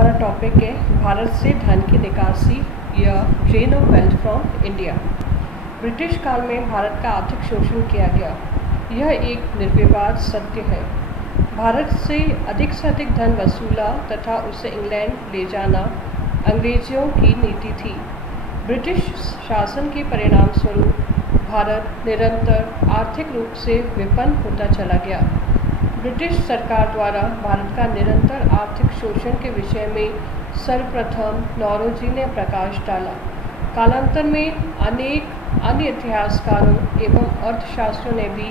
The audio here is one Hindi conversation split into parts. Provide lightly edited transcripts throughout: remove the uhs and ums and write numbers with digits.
हमारा टॉपिक है भारत से धन की निकासी या drain of wealth from India. British काल में भारत का आर्थिक शोषण किया गया, यह एक निर्विवाद सत्य है। भारत से अधिक धन वसूला तथा उसे इंग्लैंड ले जाना अंग्रेज़ों की नीति थी। ब्रिटिश शासन के परिणाम स्वरूप भारत निरंतर आर्थिक रूप से विपन्न होता चला गया। ब्रिटिश सरकार द्वारा भारत का निरंतर आर्थिक शोषण के विषय में सर्वप्रथम नौरोजी ने प्रकाश डाला। कालांतर में अनेक अन्य इतिहासकारों एवं अर्थशास्त्रियों ने भी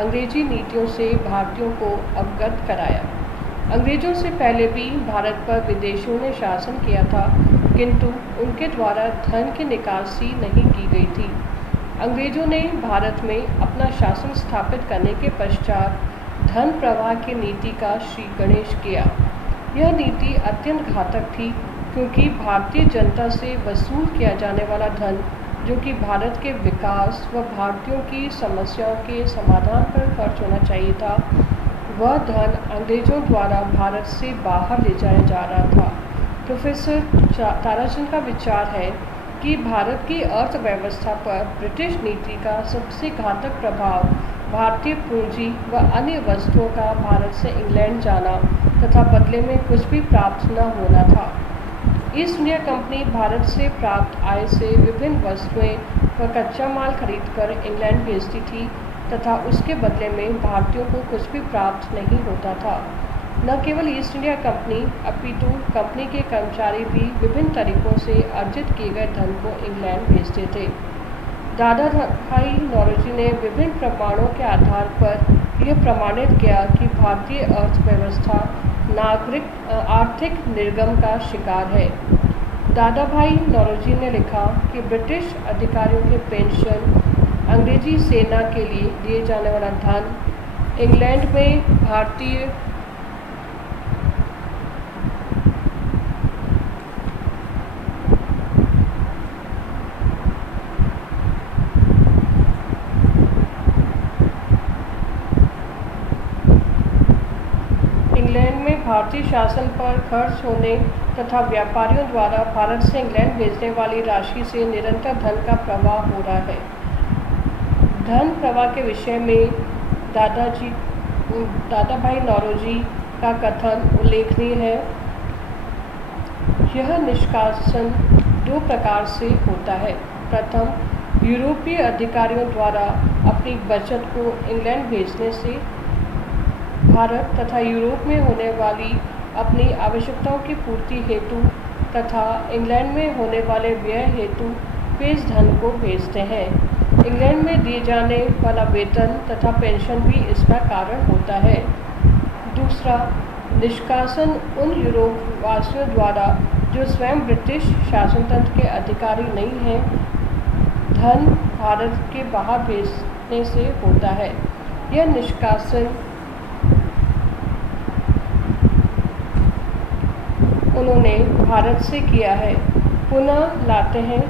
अंग्रेजी नीतियों से भारतीयों को अवगत कराया। अंग्रेज़ों से पहले भी भारत पर विदेशियों ने शासन किया था, किंतु उनके द्वारा धन की निकासी नहीं की गई थी। अंग्रेज़ों ने भारत में अपना शासन स्थापित करने के पश्चात धन प्रवाह की नीति का श्री गणेश किया। यह नीति अत्यंत घातक थी, क्योंकि भारतीय जनता से वसूल किया जाने वाला धन, जो कि भारत के विकास व भारतीयों की समस्याओं के समाधान पर खर्च होना चाहिए था, वह धन अंग्रेज़ों द्वारा भारत से बाहर ले जाया जा रहा था। प्रोफेसर ताराचंद का विचार है कि भारत की अर्थव्यवस्था पर ब्रिटिश नीति का सबसे घातक प्रभाव भारतीय पूंजी व अन्य वस्तुओं का भारत से इंग्लैंड जाना तथा बदले में कुछ भी प्राप्त न होना था। ईस्ट इंडिया कंपनी भारत से प्राप्त आय से विभिन्न वस्तुएं व कच्चा माल खरीदकर इंग्लैंड भेजती थी तथा उसके बदले में भारतीयों को कुछ भी प्राप्त नहीं होता था। न केवल ईस्ट इंडिया कंपनी अपितु कंपनी के कर्मचारी भी विभिन्न तरीकों से अर्जित किए गए धन को इंग्लैंड भेजते थे। दादा भाई नौरोजी ने विभिन्न प्रमाणों के आधार पर यह प्रमाणित किया कि भारतीय अर्थव्यवस्था आर्थिक निर्गम का शिकार है। दादा भाई नौरोजी ने लिखा कि ब्रिटिश अधिकारियों के पेंशन, अंग्रेजी सेना के लिए दिए जाने वाला धन, इंग्लैंड में भारतीय भारतीय शासन पर खर्च होने तथा व्यापारियों द्वारा भारत से इंग्लैंड भेजने वाली राशि से निरंतर धन का प्रवाह हो रहा है। धन प्रवाह के विषय में दादा भाई नौरोजी का कथन उल्लेखनीय है। यह निष्कासन दो प्रकार से होता है। प्रथम, यूरोपीय अधिकारियों द्वारा अपनी बचत को इंग्लैंड भेजने से भारत तथा यूरोप में होने वाली अपनी आवश्यकताओं की पूर्ति हेतु तथा इंग्लैंड में होने वाले व्यय हेतु वे इस धन को भेजते हैं। इंग्लैंड में दिए जाने वाला वेतन तथा पेंशन भी इसका कारण होता है। दूसरा, निष्कासन उन यूरोप वासियों द्वारा जो स्वयं ब्रिटिश शासन तंत्र के अधिकारी नहीं हैं, धन भारत के बाहर भेजने से होता है। यह निष्कासन उन्होंने भारत से किया है, पुनः लाते हैं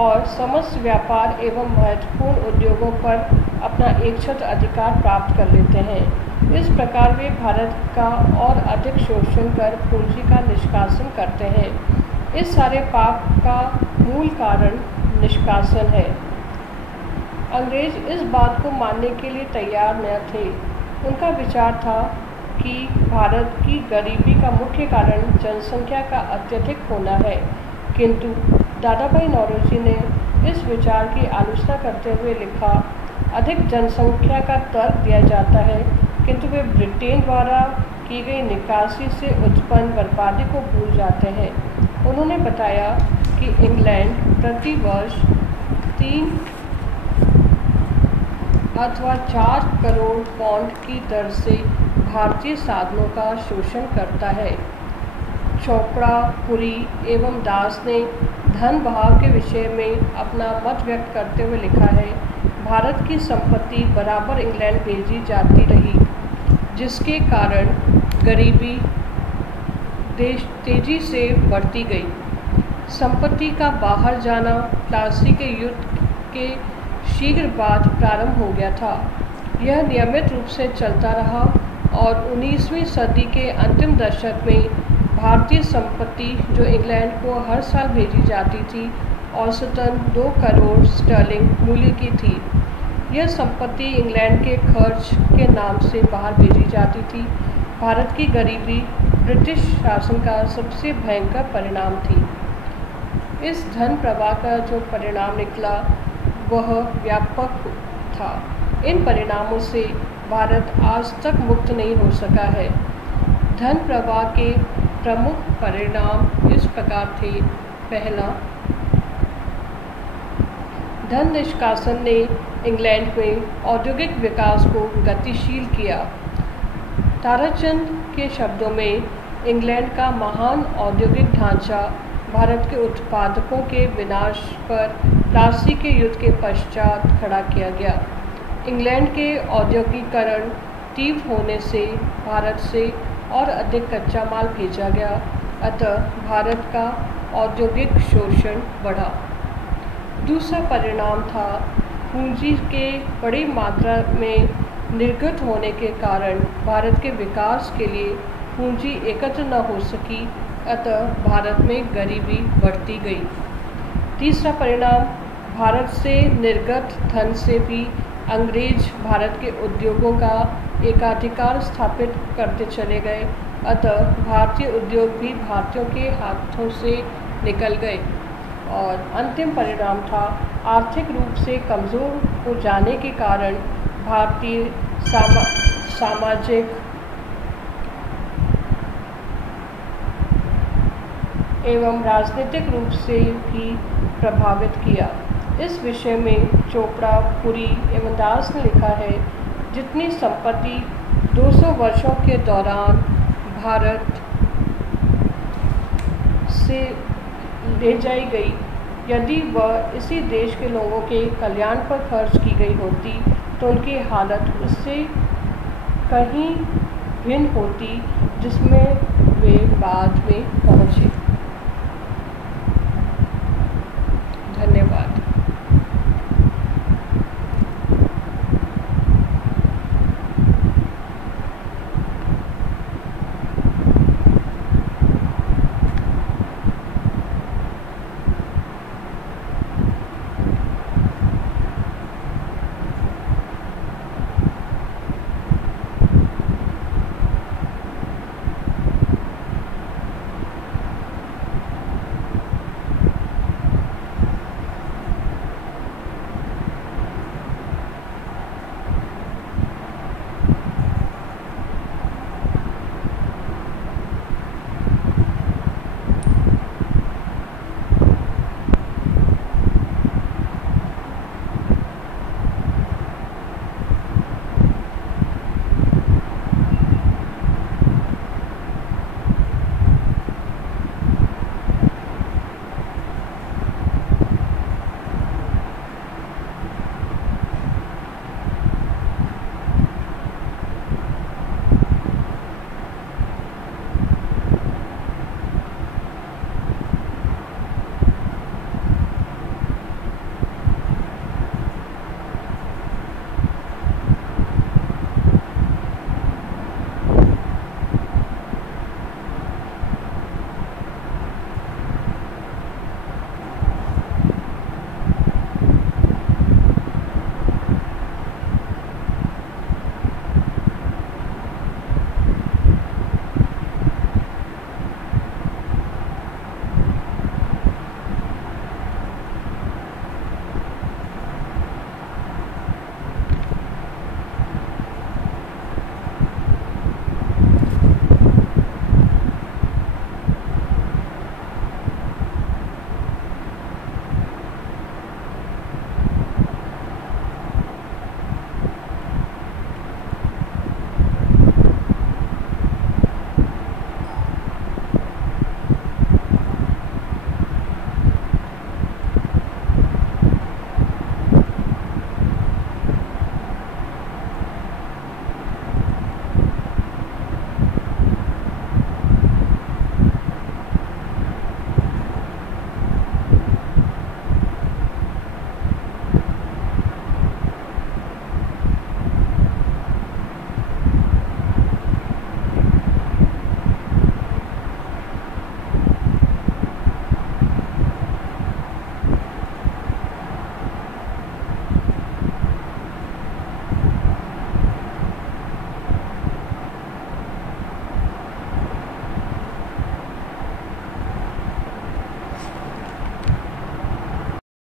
और समस्त व्यापार एवं महत्वपूर्ण उद्योगों पर अपना एकछत्र अधिकार प्राप्त कर लेते हैं। इस प्रकार वे भारत का और अधिक शोषण कर पूंजी का निष्कासन करते हैं। इस सारे पाप का मूल कारण निष्कासन है। अंग्रेज इस बात को मानने के लिए तैयार न थे। उनका विचार था कि भारत की गरीबी का मुख्य कारण जनसंख्या का अत्यधिक होना है, किंतु दादा भाई नौरोजी ने इस विचार की आलोचना करते हुए लिखा, अधिक जनसंख्या का तर्क दिया जाता है, किंतु वे ब्रिटेन द्वारा की गई निकासी से उत्पन्न बर्बादी को भूल जाते हैं। उन्होंने बताया कि इंग्लैंड प्रति वर्ष 3 अथवा 4 करोड़ पाउंड की दर से भारतीय साधनों का शोषण करता है। चोपड़ा, पुरी एवं दास ने धन बहाव के विषय में अपना मत व्यक्त करते हुए लिखा है, भारत की संपत्ति बराबर इंग्लैंड भेजी जाती रही, जिसके कारण गरीबी तेजी से बढ़ती गई। संपत्ति का बाहर जाना प्लासी के युद्ध के शीघ्र बाद प्रारंभ हो गया था। यह नियमित रूप से चलता रहा और 19वीं सदी के अंतिम दशक में भारतीय संपत्ति जो इंग्लैंड को हर साल भेजी जाती थी औसतन 2 करोड़ स्टर्लिंग मूल्य की थी। यह संपत्ति इंग्लैंड के खर्च के नाम से बाहर भेजी जाती थी। भारत की गरीबी ब्रिटिश शासन का सबसे भयंकर परिणाम थी। इस धन प्रवाह का जो परिणाम निकला वह व्यापक था। इन परिणामों से भारत आज तक मुक्त नहीं हो सका है। धन प्रवाह के प्रमुख परिणाम इस प्रकार थे। पहला, धन निष्कासन ने इंग्लैंड में औद्योगिक विकास को गतिशील किया। ताराचंद के शब्दों में, इंग्लैंड का महान औद्योगिक ढांचा भारत के उत्पादकों के विनाश पर प्लासी के युद्ध के पश्चात खड़ा किया गया। इंग्लैंड के औद्योगिकरण तीव्र होने से भारत से और अधिक कच्चा माल भेजा गया, अतः भारत का औद्योगिक शोषण बढ़ा। दूसरा परिणाम था, पूंजी के बड़ी मात्रा में निर्गत होने के कारण भारत के विकास के लिए पूंजी एकत्र न हो सकी, अतः भारत में गरीबी बढ़ती गई। तीसरा परिणाम, भारत से निर्गत धन से भी अंग्रेज भारत के उद्योगों का एकाधिकार स्थापित करते चले गए, अतः भारतीय उद्योग भी भारतीयों के हाथों से निकल गए। और अंतिम परिणाम था, आर्थिक रूप से कमज़ोर हो जाने के कारण भारतीय सामाजिक एवं राजनीतिक रूप से भी प्रभावित किया। इस विषय में चोपड़ा, पुरी एवं दास ने लिखा है, जितनी संपत्ति 200 वर्षों के दौरान भारत से ले जाई गई, यदि वह इसी देश के लोगों के कल्याण पर खर्च की गई होती तो उनकी हालत उससे कहीं भिन्न होती, जिसमें वे बाद में